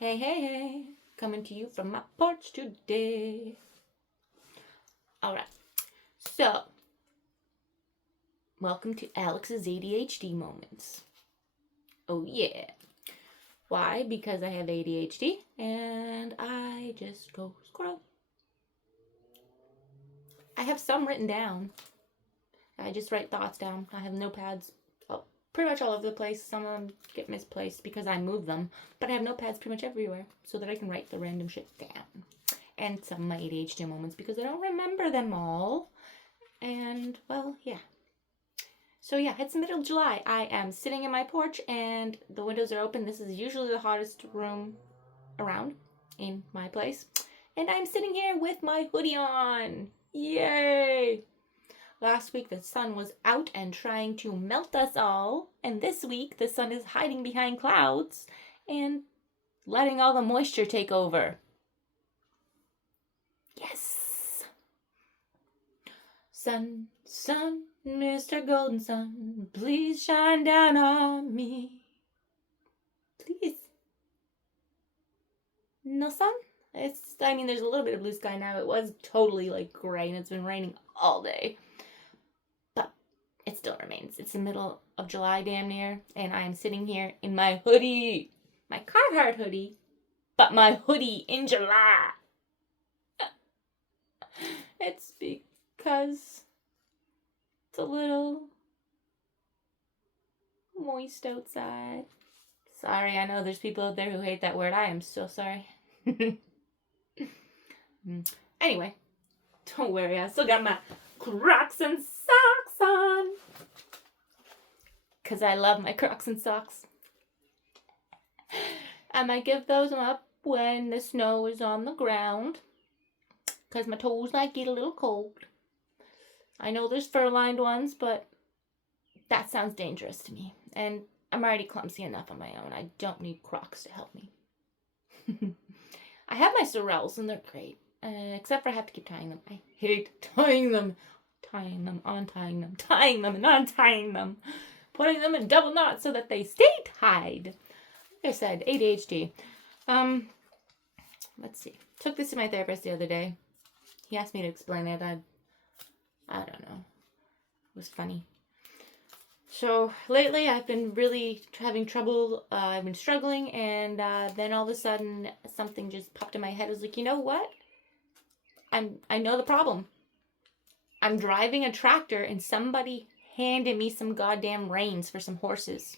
Hey, hey, hey, coming to you from my porch today. Alright, so, welcome to Alex's ADHD moments. Oh yeah. Why? Because I have ADHD and I just go squirrel. I have some written down. I just write thoughts down. I have notepads pretty much all over the place. Some of them get misplaced because I move them, but I have notepads pretty much everywhere so that I can write the random shit down. And some of my ADHD moments because I don't remember them all. And, well, yeah. So, yeah, it's the middle of July. I am sitting in my porch and the windows are open. This is usually the hottest room around in my place. And I'm sitting here with my hoodie on. Yay! Last week the sun was out and trying to melt us all. And this week the sun is hiding behind clouds and letting all the moisture take over. Yes! Sun, sun, Mr. Golden Sun, please shine down on me. Please. No sun? There's a little bit of blue sky now. It was totally gray and it's been raining all day. But it still remains. It's the middle of July damn near, and I am sitting here in my hoodie. My Carhartt hoodie, but my hoodie in July. It's because it's a little moist outside. Sorry, I know there's people out there who hate that word. I am so sorry. Anyway, don't worry, I still got my Crocs and socks on. Because I love my Crocs and socks. I might give those up when the snow is on the ground. Because my toes might get a little cold. I know there's fur-lined ones, but that sounds dangerous to me. And I'm already clumsy enough on my own. I don't need Crocs to help me. I have my SQUIRRELs and they're great. Except for I have to keep tying them. I hate tying them. Tying them, untying them, tying them and untying them. Putting them in double knots so that they stay tied. Like I said, ADHD. Let's see. Took this to my therapist the other day. He asked me to explain it. I don't know. It was funny. So lately I've been really having trouble. I've been struggling, and then all of a sudden something just popped in my head. I was like, you know what? I know the problem. I'm driving a tractor and somebody handed me some goddamn reins for some horses.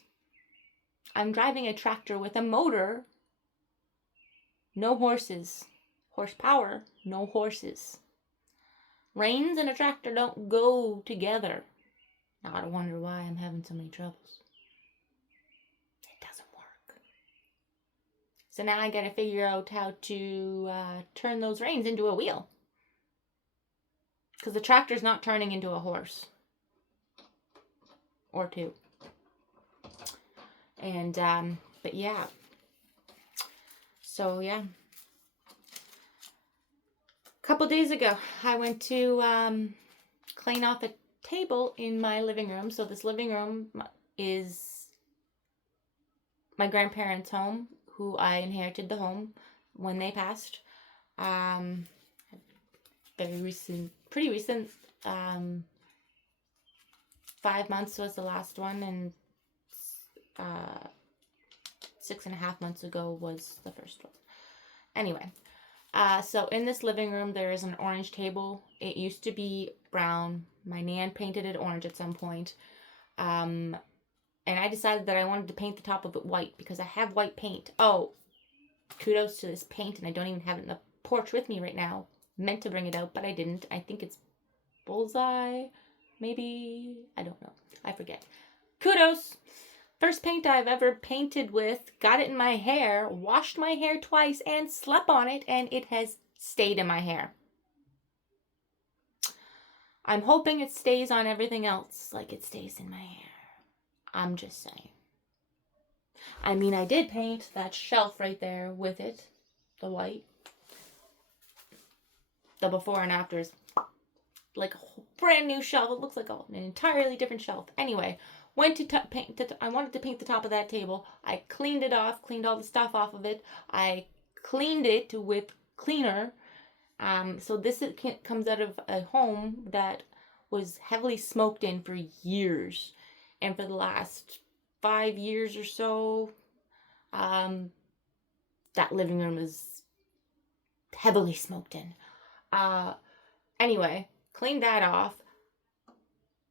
I'm driving a tractor with a motor. No horses. Horsepower, no horses. Reins and a tractor don't go together. Now I wonder why I'm having so many troubles. It doesn't work. So now I gotta figure out how to turn those reins into a wheel. Because the tractor's not turning into a horse. Or two. And, but yeah. So, yeah. A couple days ago, I went to clean off a table in my living room. So this living room is my grandparents' home, who I inherited the home when they passed. Pretty recent. 5 months was the last one, and 6.5 months ago was the first one. Anyway, so in this living room there is an orange table. It used to be brown. My nan painted it orange at some point. And I decided that I wanted to paint the top of it white because I have white paint. Oh, kudos to this paint, and I don't even have it in the porch with me right now. Meant to bring it out, but I didn't. I think it's Bullseye, maybe. I don't know. I forget. Kudos! First paint I've ever painted with. Got it in my hair, washed my hair twice, and slept on it, and it has stayed in my hair. I'm hoping it stays on everything else like it stays in my hair. I'm just saying. I mean, I did paint that shelf right there with it. The white. The before and afters. Like a brand new shelf. It looks like an entirely different shelf. Anyway, Went to paint. I wanted to paint the top of that table. I cleaned it off, cleaned all the stuff off of it. I cleaned it with cleaner. So this comes out of a home that was heavily smoked in for years. And for the last 5 years or so, that living room is heavily smoked in. Anyway, cleaned that off,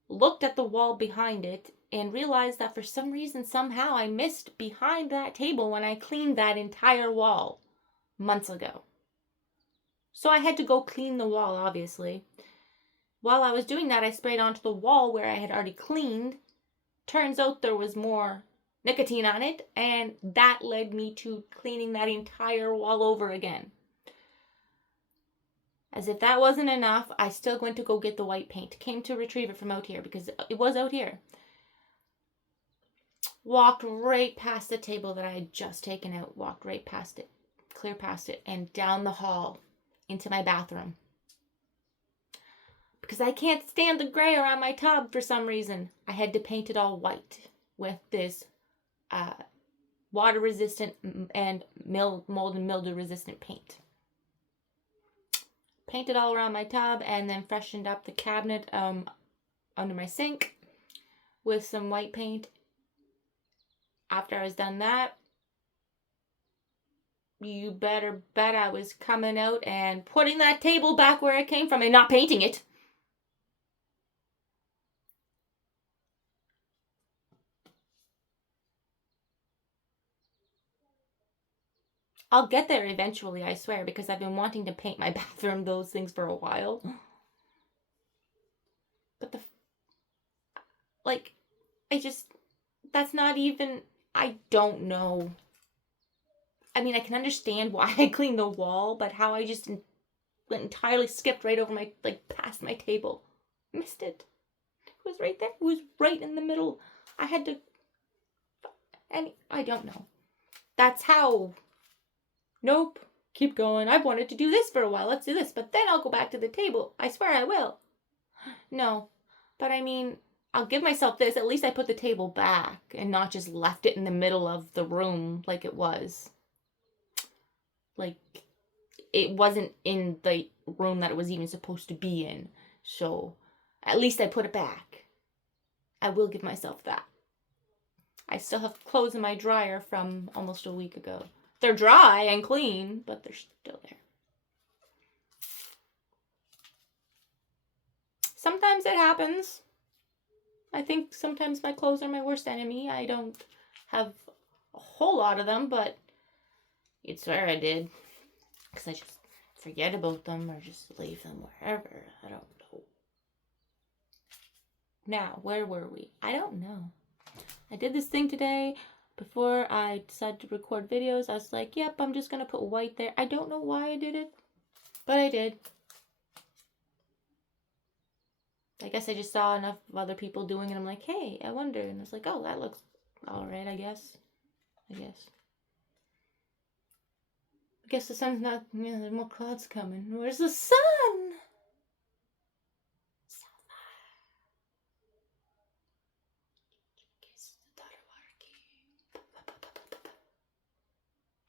looked at the wall behind it, and realized that for some reason, somehow, I missed behind that table when I cleaned that entire wall months ago. So I had to go clean the wall, obviously. While I was doing that, I sprayed onto the wall where I had already cleaned. Turns out there was more nicotine on it, and that led me to cleaning that entire wall over again. As if that wasn't enough, I still went to go get the white paint. Came to retrieve it from out here because it was out here. Walked right past the table that I had just taken out. Walked right past it, clear past it, and down the hall into my bathroom. Because I can't stand the gray around my tub for some reason. I had to paint it all white with this water resistant and mold and mildew resistant paint. Painted all around my tub and then freshened up the cabinet under my sink with some white paint. After I was done that, you better bet I was coming out and putting that table back where it came from and not painting it. I'll get there eventually, I swear, because I've been wanting to paint my bathroom, those things, for a while. But that's not even, I don't know. I mean, I can understand why I cleaned the wall, but how I just went entirely skipped right over past my table. Missed it. It was right there. It was right in the middle. I had to, I don't know. That's how. Nope. Keep going. I've wanted to do this for a while. Let's do this. But then I'll go back to the table. I swear I will. No. But I mean, I'll give myself this. At least I put the table back and not just left it in the middle of the room like it was. Like, it wasn't in the room that it was even supposed to be in. So, at least I put it back. I will give myself that. I still have clothes in my dryer from almost a week ago. They're dry and clean, but they're still there. Sometimes it happens. I think sometimes my clothes are my worst enemy. I don't have a whole lot of them, but you'd swear I did. Because I just forget about them or just leave them wherever. I don't know. Now, where were we? I don't know. I did this thing today. Before I decided to record videos, I was like, yep, I'm just going to put white there. I don't know why I did it, but I did. I guess I just saw enough of other people doing it. I'm like, hey, I wonder. And I was like, oh, that looks all right, I guess. I guess the sun's not, there's more clouds coming. Where's the sun?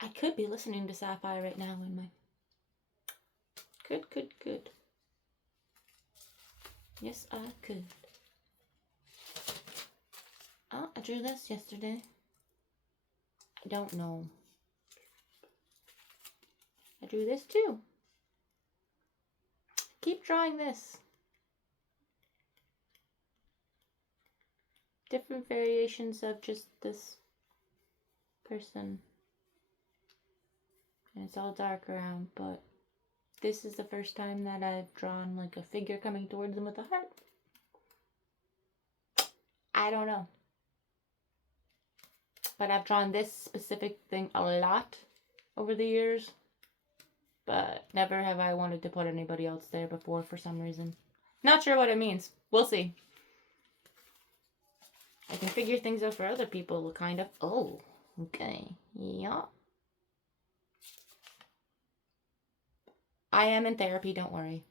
I could be listening to Sapphire right now in my... Could. Yes, I could. Oh, I drew this yesterday. I don't know. I drew this too. Keep drawing this. Different variations of just this person. And it's all dark around, but this is the first time that I've drawn like a figure coming towards them with a heart. I don't know. But I've drawn this specific thing a lot over the years. But never have I wanted to put anybody else there before for some reason. Not sure what it means. We'll see. I can figure things out for other people, kind of. Oh, okay. Yeah. I am in therapy, don't worry.